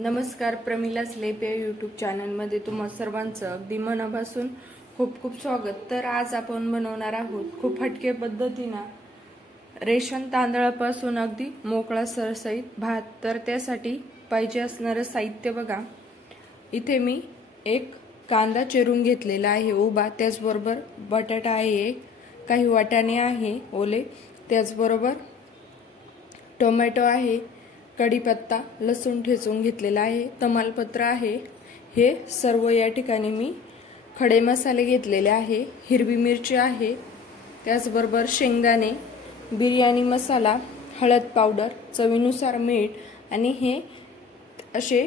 नमस्कार, प्रमिलास लेप या यूट्यूब चॅनलमध्ये तुम्हा सर्वांचं अगदी मनापासून खूप खूप स्वागत। तर आज आपण बनवणार आहोत खूप हटके पद्धतीने रेशन तांदळापासून अगदी मोकळा सरसरीत भात। तर त्यासाठी पाहिजे असणारे साहित्य बघा। इथे मी एक कांदा चिरून घेतलेला आहे उभा, त्याचबरोबर बटाटा आहे, काही वाटाणे आहे ओले, त्याचबरोबर टोमॅटो आहे, कढीपत्ता, लसूण ठेचून घेतलेला आहे, तमालपत्र आहे। हे सर्व या ठिकाणी मी खडे मसाले घेतलेले आहे, हिरवी मिरची आहे, त्याचबरोबर शेंगदाणे, बिर्याणी मसाला, हळद पावडर, चवीनुसार मीठ आणि हे असे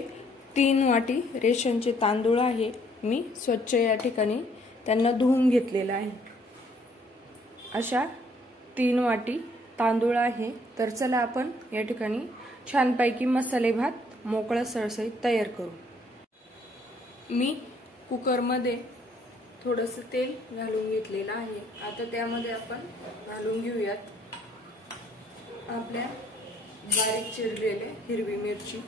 3 वाटी रेशनचे तांदूळ आहे। मी स्वच्छ या ठिकाणी त्यांना धुवून घेतलेला आहे। अशा 3 वाटी तांदूळ आहे। तर चला आपण या ठिकाणी छानपैकी मसाले भात मोकळा सरसरीत तयार करू। मी कुकर मध्ये थोडंसं तेल घालून घेतलेलं आहे। आता त्यामध्ये आपण घालून घेऊयात आपल्या बारीक चिरलेले हिरवी मिरची,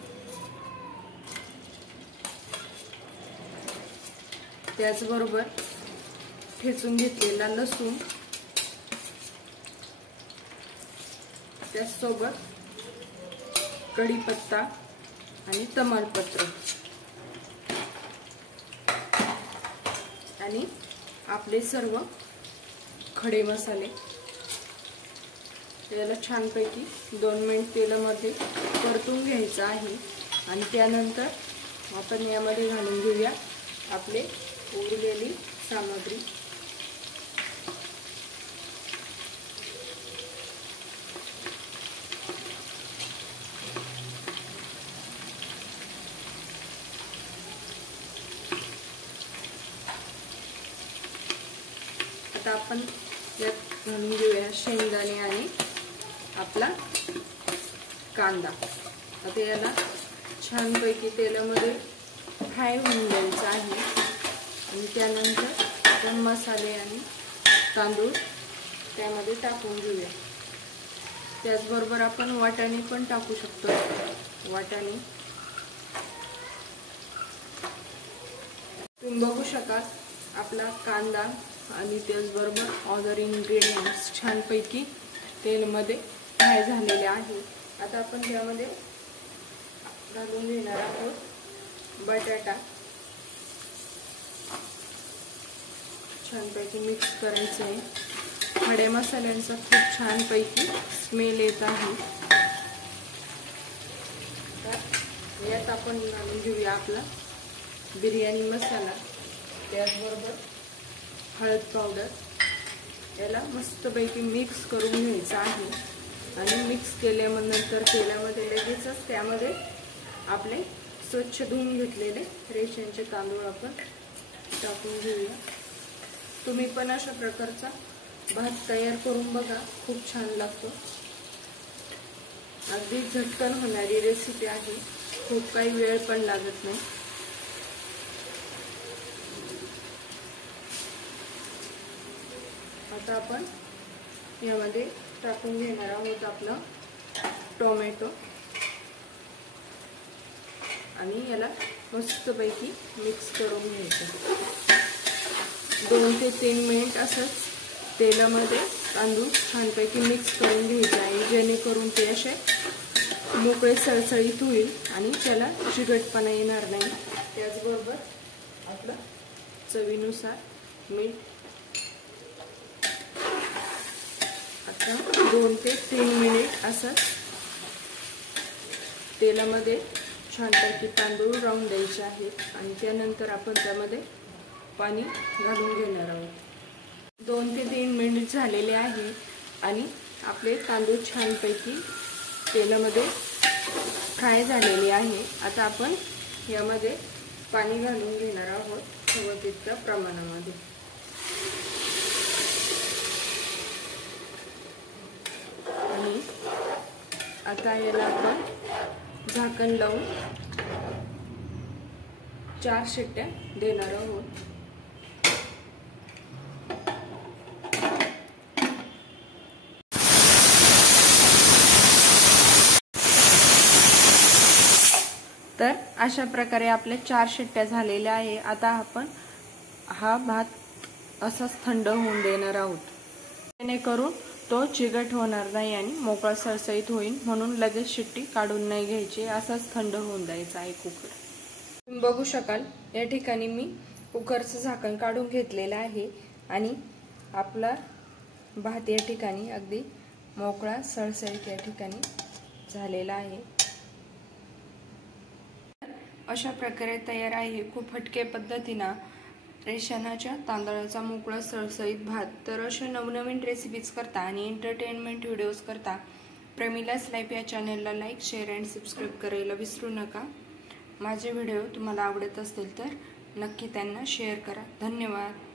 त्याचबरोबर ठेचून घेतलेला लसूण, त्यासोबत कढीपत्ता आणि तमालपत्र आणि आपले सर्व खडे मसाले याला छानपैकी 2 मिनिट तेलामध्ये परतून घ्यायचं आहे। आणि त्यानंतर आपण यामध्ये घालून घेऊया आपले उरलेली सामग्री। आता आपण यात घालून घेऊया शेंगदाणे आणि आपला कांदा। आता याला छानपैकी तेलामध्ये फ्राय होऊन द्यायचं आहे आणि त्यानंतर आपण मसाले आणि तांदूळ त्यामध्ये टाकून घेऊया। त्याचबरोबर आपण वाटाणे पण टाकू शकतो। वाटाणे तुम्ही बघू शकाल आपला कांदा आणि त्याचबरोबर अदर इन्ग्रेडियंट्स छानपैकी तेलमध्ये फ्राय झालेले आहे। आता आपण त्यामध्ये घालून घेणार आहोत बटाटा। छानपैकी मिक्स करायचं आहे। खडे मसाल्यांचा खूप छानपैकी स्मेल येत आहे। तर यात आपण घालून घेऊया आपला बिर्याणी मसाला, त्याचबरोबर हळद पावडर। याला मस्तपैकी मिक्स करून घ्यायचं आहे आणि मिक्स केल्यानंतर तेलामध्ये लगेचच त्यामध्ये आपले स्वच्छ धुवून घेतलेले रेशनचे तांदूळ आपण टाकून घेऊया। तुम्ही पण अशा प्रकारचा भात तयार करून बघा, खूप छान लागतो। अगदी झटकन होणारी रेसिपी आहे, खूप काही वेळ पण लागत नाही। आता आपण यामध्ये टाकून घेणार आहोत आपला टोमॅटो आणि याला मस्तपैकी मिक्स करून घ्यायचं। 2 ते 3 मिनिट असंच तेलामध्ये तांदूळ छानपैकी मिक्स करून घ्यायचं आहे, जेणेकरून ते असे मोकळे सळसळीत होईल आणि त्याला चिकटपणा येणार नाही। त्याचबरोबर आपलं चवीनुसार मीठ। आता 2 ते 3 मिनिट असंच तेलामध्ये छानपैकी तांदूळ राहून द्यायचे आहेत आणि त्यानंतर आपण त्यामध्ये पाणी घालून घेणार आहोत। 2 ते 3 मिनिट झालेले आहे आणि आपले तांदूळ छानपैकी तेलामध्ये फ्राय झालेले आहे। आता आपण यामध्ये पाणी घालून घेणार आहोत हवं तितक्या प्रमाणामध्ये। आणि आता याला आपण झाकण लावून 4 शिट्ट्या देणार आहोत। तर अशा प्रकारे आपल्या 4 शिट्ट्या झालेल्या आहे। आता आपण हा भात असाच थंड होऊन देणार आहोत, जेणेकरून तो चिकट होणार नाही आणि मोकळा सळसळीत होईल, म्हणून लगेच शिट्टी काढून नाही घ्यायची, असाच थंड होऊन द्यायचा आहे कुकर। तुम्ही बघू शकाल या ठिकाणी मी कुकरचं झाकण काढून घेतलेलं आहे आणि आपला भात या ठिकाणी अगदी मोकळा सळसळीत या ठिकाणी झालेला आहे। अशा प्रकारे तयार आहे खूप हटके पद्धतीने रेशनाच्या तांदळाचा मोकळा सळसळीत भात। तर अशा नवनवीन रेसिपीज करता आणि एंटरटेनमेंट व्हिडिओज करता प्रमिलास लाईफ या चॅनलला लाईक, शेअर अँड सबस्क्राईब करायला विसरू नका। माझे व्हिडिओ तुम्हाला आवडत असतील तर नक्की त्यांना शेअर करा। धन्यवाद।